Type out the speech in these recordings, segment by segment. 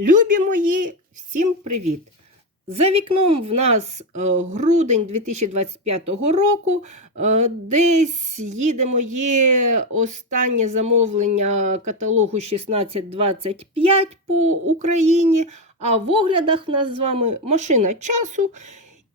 Любі мої, всім привіт! За вікном в нас е, грудень 2025 року. Е, Десь їде моє останнє замовлення каталогу 1625 по Україні. А в оглядах в нас з вами машина часу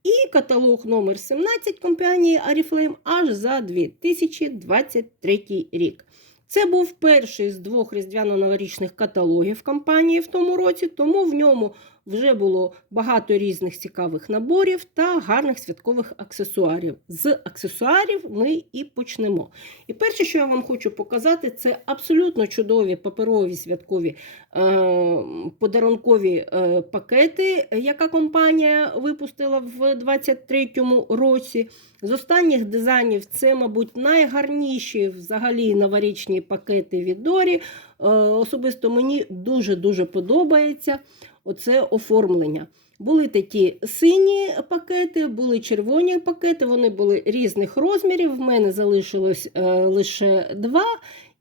і каталог номер 17 компанії Oriflame аж за 2023 рік. Це був перший з двох різдвяно-новорічних каталогів компанії в тому році, тому в ньому вже було багато різних цікавих наборів та гарних святкових аксесуарів. З аксесуарів ми і почнемо. І перше, що я вам хочу показати, це абсолютно чудові паперові святкові е, подарункові е, пакети, яка компанія випустила в 2023 році. З останніх дизайнів це, мабуть, найгарніші взагалі новорічні пакети від Дорі. Е, особисто мені дуже-дуже подобається оце оформлення. Були такі сині пакети, були червоні пакети, вони були різних розмірів. В мене залишилось е, лише два.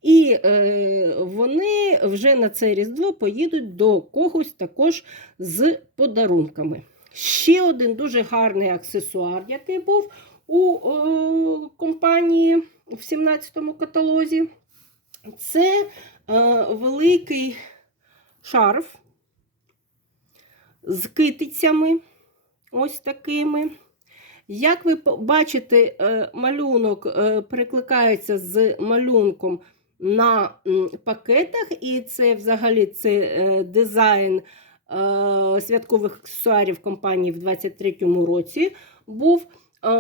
І е, вони вже на це Різдво поїдуть до когось також з подарунками. Ще один дуже гарний аксесуар, який був у е, компанії в 17-му каталозі. Це е, великий шарф з китицями, ось такими. Як ви бачите, е, малюнок е, перекликається з малюнком на пакетах, і це взагалі це е, дизайн святкових аксесуарів компанії в 2023 році був.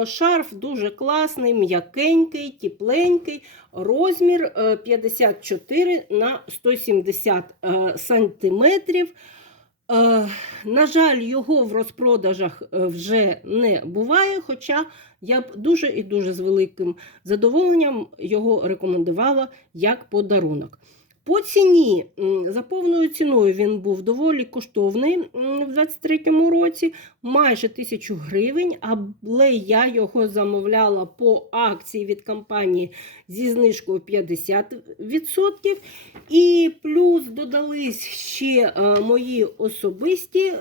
Шарф дуже класний, м'якенький, тепленький, розмір 54 на 170 сантиметрів. На жаль, його в розпродажах вже не буває, хоча я б дуже і дуже з великим задоволенням його рекомендувала як подарунок. По ціні, за повною ціною він був доволі коштовний в 2023 році, майже 1000 гривень, але я його замовляла по акції від компанії зі знижкою 50%. І плюс додались ще мої особисті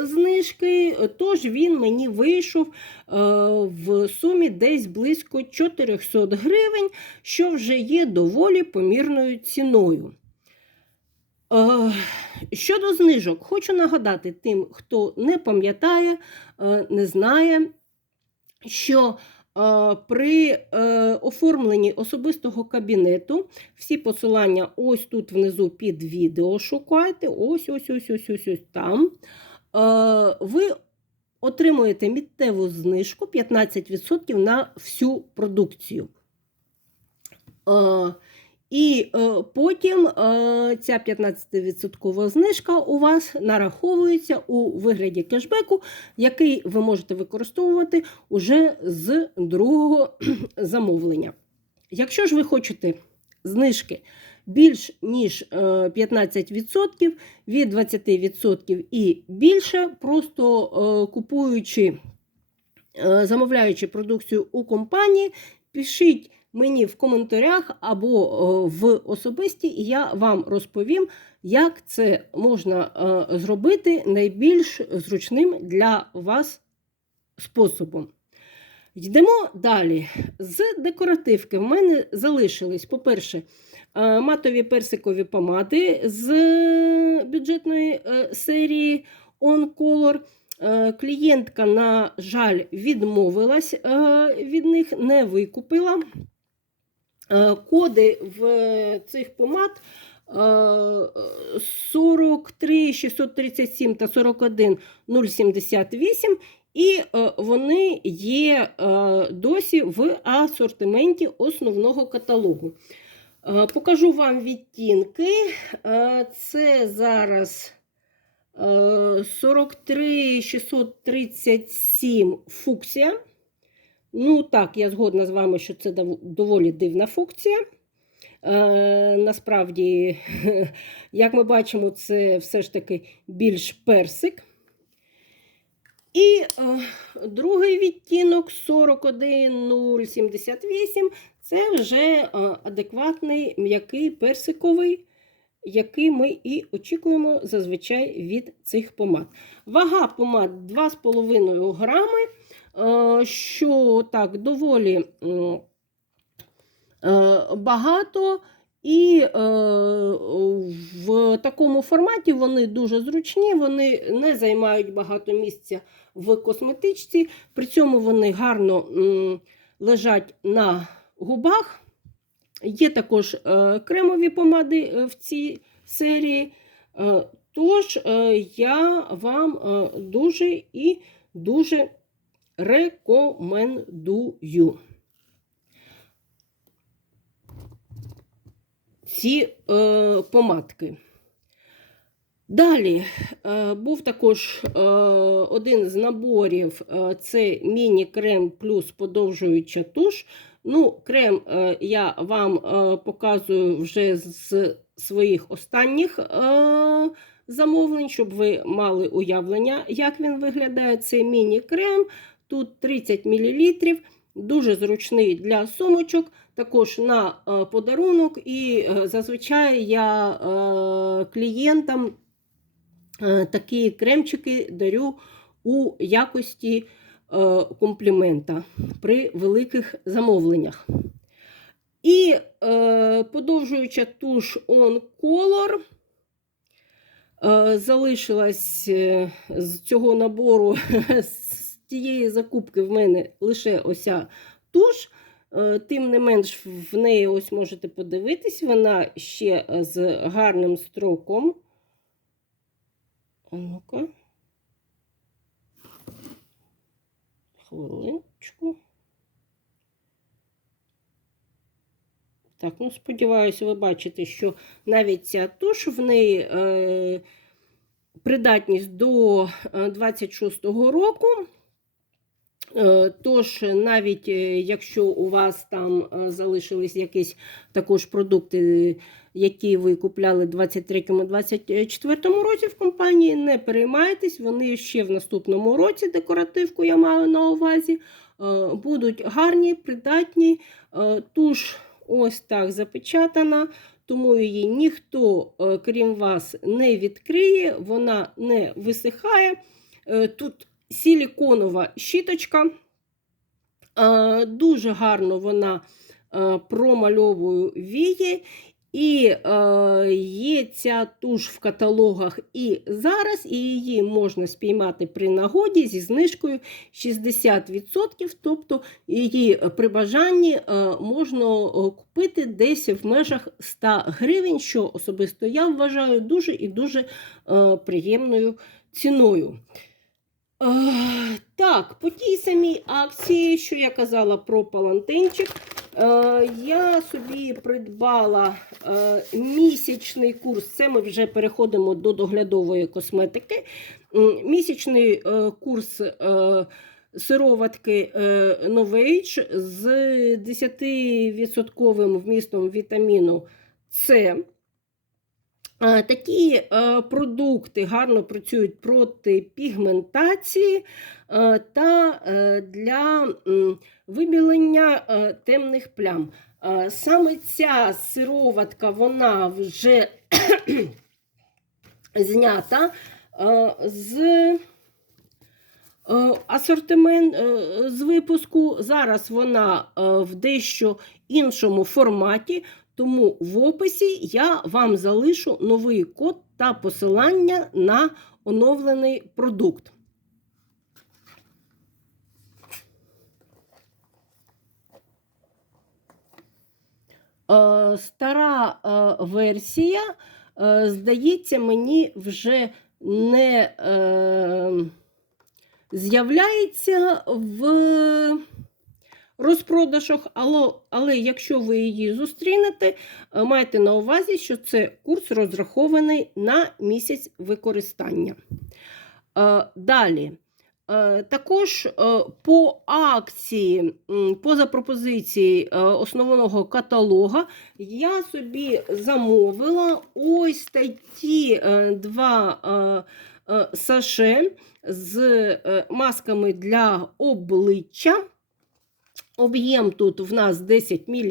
знижки, тож він мені вийшов в сумі десь близько 400 гривень, що вже є доволі помірною ціною. Щодо знижок, хочу нагадати тим, хто не пам'ятає, не знає, що при оформленні особистого кабінету всі посилання ось тут внизу під відео шукайте, ось ось ось ось ось ось там. Ви отримуєте міттєву знижку 15% на всю продукцію. І е, потім е, ця 15% знижка у вас нараховується у вигляді кешбеку, який ви можете використовувати уже з другого замовлення. Якщо ж ви хочете знижки більш ніж 15% від 20% і більше, просто е, купуючи, замовляючи продукцію у компанії, пишіть мені в коментарях або в особисті, і я вам розповім, як це можна зробити найбільш зручним для вас способом. Йдемо далі. З декоративки в мене залишились, по-перше, матові персикові помади з бюджетної е, серії On Color. Клієнтка, на жаль, відмовилась від них, не викупила. Е, коди в цих помад 43 637 та 41 078, і е, вони є е, досі в асортименті основного каталогу. Покажу вам відтінки. Це зараз 43 637 фуксія. Ну, так, я згодна з вами, що це доволі дивна функція. Е, Насправді, як ми бачимо, це все ж таки більш персик. І е, другий відтінок 41078 це вже е, адекватний м'який персиковий який ми і очікуємо зазвичай від цих помад. Вага помад 2,5 грами, що так доволі е, багато. І е, в такому форматі вони дуже зручні, вони не займають багато місця в косметичці, при цьому вони гарно лежать на губах. Є також е, кремові помади е, в цій серії. Е, тож е, я вам е, дуже і дуже рекомендую. ці е, помадки. Далі е, був також е, один з наборів е, це міні-крем плюс подовжуюча туш. Ну, Крем е, я вам е, показую вже з своїх останніх е, замовлень, щоб ви мали уявлення, як він виглядає. Це міні-крем, тут 30 мл, дуже зручний для сумочок також на е, подарунок, і е, зазвичай я е, клієнтам такі кремчики дарю у якості комплімента при великих замовленнях. І подовжуюча туш On Color. Залишилась з цього набору, тієї закупки в мене лише ося туш. Е, тим не менш, в неї ось можете подивитись, вона ще е, з гарним строком. А ну-ка. Хвилиночку. Так, ну, сподіваюся, ви бачите, що навіть ця туш в неї е, придатність до 26-го року. Е, тож, навіть е, якщо у вас там е, залишились якісь також продукти, які ви купляли в 23-24 році в компанії, не переймайтесь, вони ще в наступному році, декоративку я маю на увазі, будуть гарні, придатні. Туш ось так запечатана, тому її ніхто, крім вас, не відкриє, вона не висихає. Тут силіконова щіточка. Е, дуже гарно вона е, промальовує вії. І е, є ця туш в каталогах і зараз, і її можна спіймати при нагоді зі знижкою 60%. Тобто її при бажанні е, можна купити десь в межах 100 гривень, що особисто я вважаю дуже і дуже приємною ціною. Так, по тій самій акції, що я казала про палантинчик, е, я собі придбала е, місячний курс. Це ми вже переходимо до доглядової косметики. Місячний е, курс сироватки Novage з 10% вмістом вітаміну С. Такі е, продукти гарно працюють проти пігментації е, та е, для вибілення темних плям. Саме ця сироватка вона вже знята з асортимент з випуску. Зараз вона в дещо іншому форматі. Тому в описі я вам залишу новий код та посилання на оновлений продукт. Е, стара е, версія, е, здається, мені вже не з'являється в розпродажах, але, але якщо ви її зустрінете, е, майте на увазі, що це курс розрахований на місяць використання. Е, далі. Е, також по акції, поза пропозиції основного каталога, я собі замовила ось такі два саше з масками для обличчя. Об'єм тут в нас 10 мл,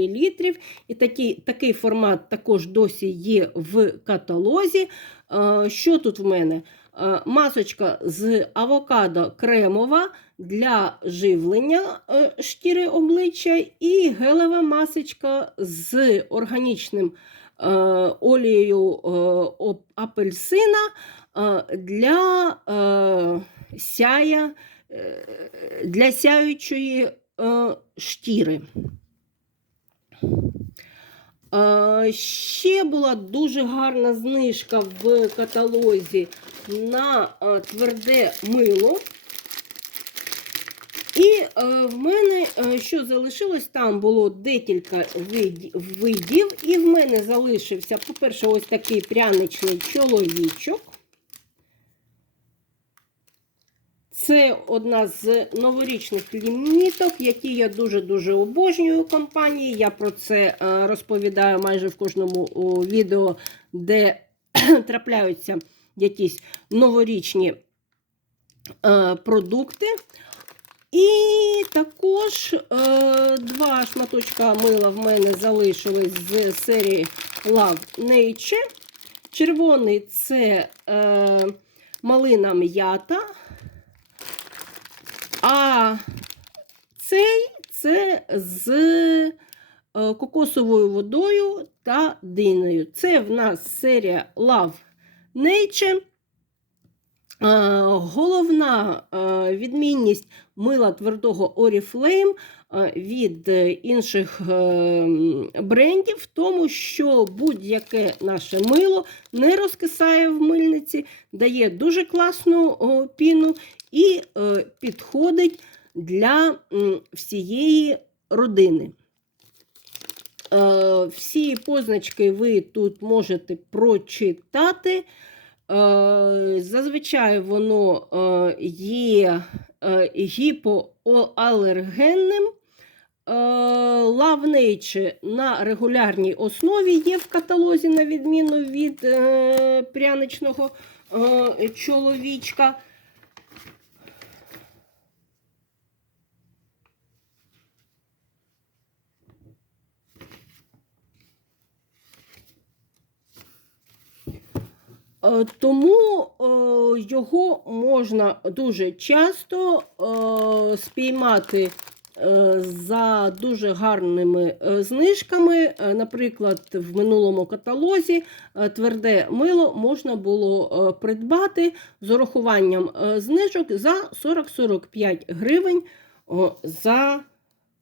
і такий, такий формат також досі є в каталозі. Е, Що тут в мене? Е, Масочка з авокадо кремова для живлення е, шкіри обличчя, і гелева масочка з органічним олією апельсина для сяя, для сяючої е, шкіри. Е, Ще була дуже гарна знижка в каталозі на е, тверде мило. І в мене що залишилось, там було декілька видів, і в мене залишився, по-перше, ось такий пряничний чоловічок. Це одна з новорічних ліміток, які я дуже-дуже обожнюю компанії. Я про це е, розповідаю майже в кожному відео, де трапляються якісь новорічні е, продукти. І також е, два шматочка мила в мене залишились з серії Love Nature. Червоний це малина м'ята. А цей це з е, кокосовою водою та диною. Це в нас серія Love Nature. Е, Головна е, відмінність мила твердого Oriflame від інших брендів в тому, що будь-яке наше мило не розкисає в мильниці, дає дуже класну піну і е, підходить для всієї родини. Е, Всі позначки ви тут можете прочитати. Е, Зазвичай воно є гіпоалергенним. Е, Love на регулярній основі є в каталозі, на відміну від пряничного чоловічка. Тому е, його можна дуже часто е, спіймати е, за дуже гарними е, знижками. Е, Наприклад, в минулому каталозі е, тверде мило можна було е, придбати з урахуванням е, знижок за 40-45 гривень за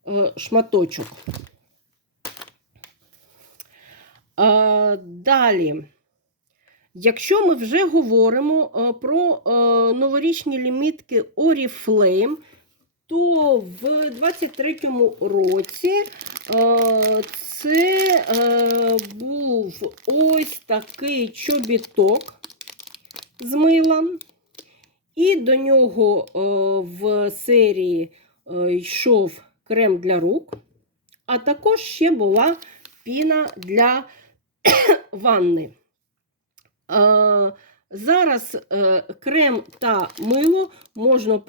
е, шматочок. Е, Далі. Якщо ми вже говоримо е, про е, новорічні лімітки Oriflame, то в 23-му році е, це був ось такий чобіток з милом, і до нього в серії йшов крем для рук, а також ще була піна для ванни. Зараз е, крем та мило можна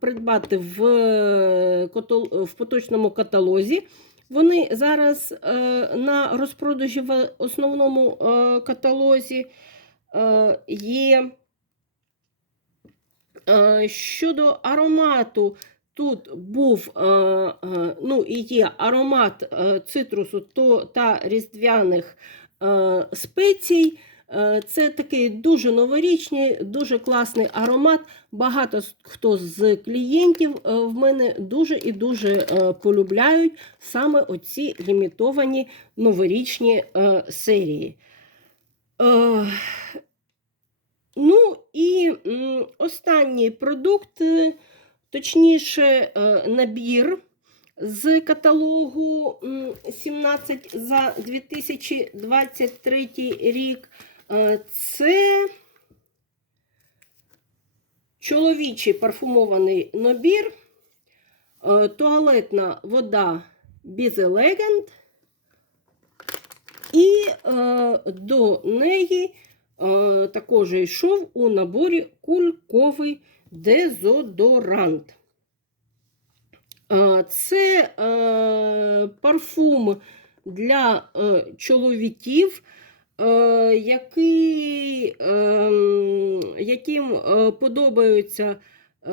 придбати в, е, в поточному каталозі. Вони зараз е, на розпродажі в основному каталозі є. Щодо аромату, тут був ну, і є аромат цитрусу та різдвяних спецій. Е, Це такий дуже новорічний, дуже класний аромат. Багато хто з клієнтів е, в мене дуже і дуже е, полюбляють саме оці лімітовані новорічні серії. Ну і останній продукт, точніше, набір з каталогу 17 за 2023 рік. Е, Це чоловічий парфумований набір, е, туалетна вода Bizelегенд. І е, до неї також йшов у наборі кульковий дезодорант. Це парфум для чоловіків, який, е, яким е, подобаються е,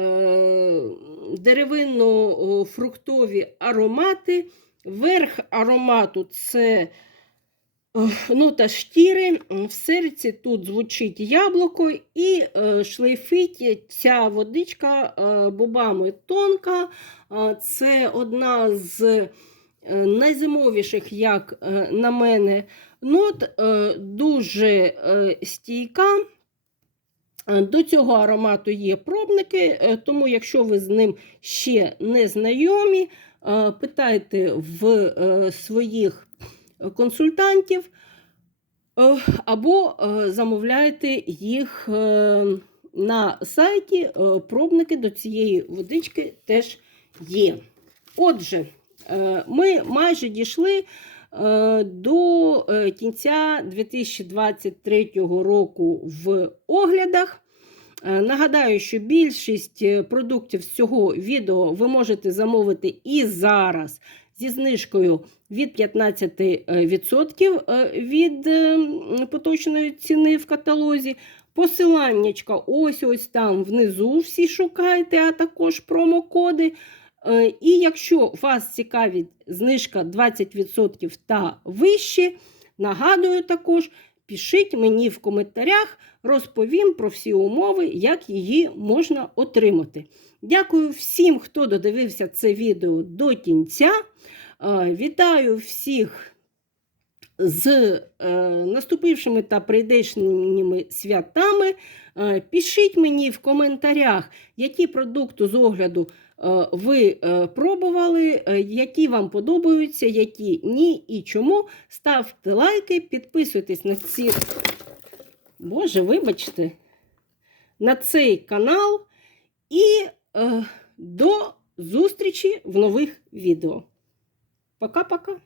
деревинно-фруктові аромати. Верх аромату це е, нота шкіри, в серці тут звучить яблуко і е, шлейфить ця водичка е, бобами тонка. Е, Це одна з е, найзимовіших, як е, на мене, нот, е, дуже е, стійка. Е, До цього аромату є пробники, тому якщо ви з ним ще не знайомі, питайте в своїх консультантів або замовляйте їх на сайті. Пробники до цієї водички теж є. Отже, ми майже дійшли до е, кінця 2023 року в оглядах. Е, Нагадаю, що більшість е, продуктів з цього відео ви можете замовити і зараз зі знижкою від 15% е, від е, поточної ціни в каталозі. Посиланнячка ось ось там внизу всі шукайте, а також промокоди. Е, І якщо вас цікавить знижка 20% та вище, нагадую також, пишіть мені в коментарях, розповім про всі умови, як її можна отримати. Дякую всім, хто додивився це відео до кінця. Е, Вітаю всіх з е, наступившими та прийдешніми святами. Пишіть мені в коментарях, які продукти з огляду ви е, пробували, е, які вам подобаються, які ні і чому. Ставте лайки, підписуйтесь на ці. Боже, вибачте, на цей канал і е, до зустрічі в нових відео. Пока-пока.